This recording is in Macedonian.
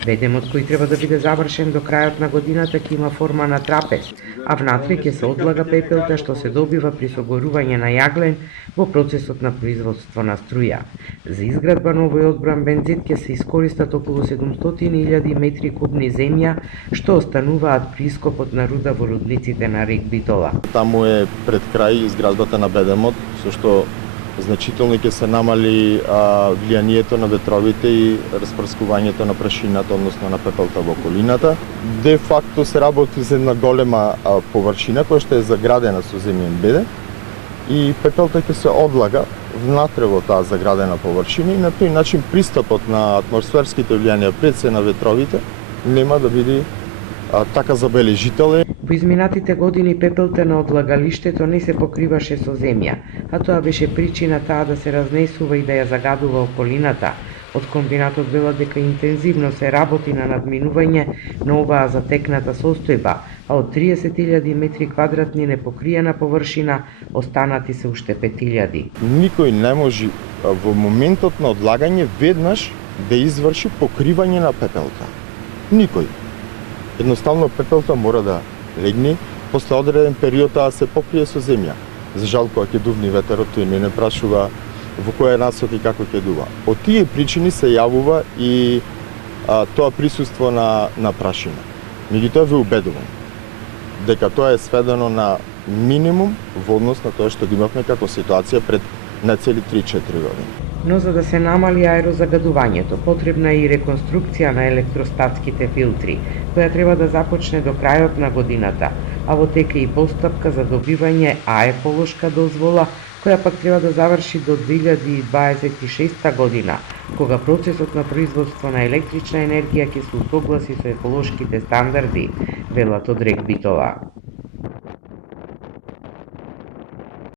Бедемот кој треба да биде завршен до крајот на годината ќе има форма на трапез, а внатре ќе се одлага пепелта што се добива при согорување на јаглен во процесот на производство на струја. За изградба на овој одбранбен зид ќе се искористат околу 700.000 метри кубни земја што остануваат при ископот на руда во рудниците на рек Битола. Таму е пред крај изградбата на Бедемот, со што значително ќе се намали влијанието на ветровите и распрскувањето на прашината, односно на пепелта во околината. Де факто се работи за една голема површина која што е заградена со земјен бедем и пепелта ќе се одлага внатре во таа заградена површина и на тој начин пристапот на атмосферските влијанија пред се на ветровите нема да биде така забележителен. Во изминатите години пепелта на одлагалиштето не се покриваше со земја, а тоа беше причина таа да се разнесува и да ја загадува околината. Од комбинатот велат дека интензивно се работи на надминување на оваа затекната состојба, а од 30.000 метри квадратни непокриена површина останати се уште 5.000. Никој не може во моментот на одлагање веднаш да изврши покривање на пепелта. Никој. Едноставно пепелта мора да легне, после одреден период таа се покрие со земја. За жал, кога ќе дувни ветерот, тој не прашува во која насока и како ќе дува. Од тие причини се јавува и тоа присуство на прашина. Меѓутоа ве убедувам дека тоа е сведено на минимум во однос на тоа што го имавме како ситуација пред нецели 3-4 години. Но за да се намали аерозагадувањето, потребна е и реконструкција на електростатските филтри, која треба да започне до крајот на годината, а во тек е и постапка за добивање еколошка дозвола, која пак треба да заврши до 2026 година, кога процесот на производство на електрична енергија ќе се усогласи со еколошките стандарди, велат од рек Битола.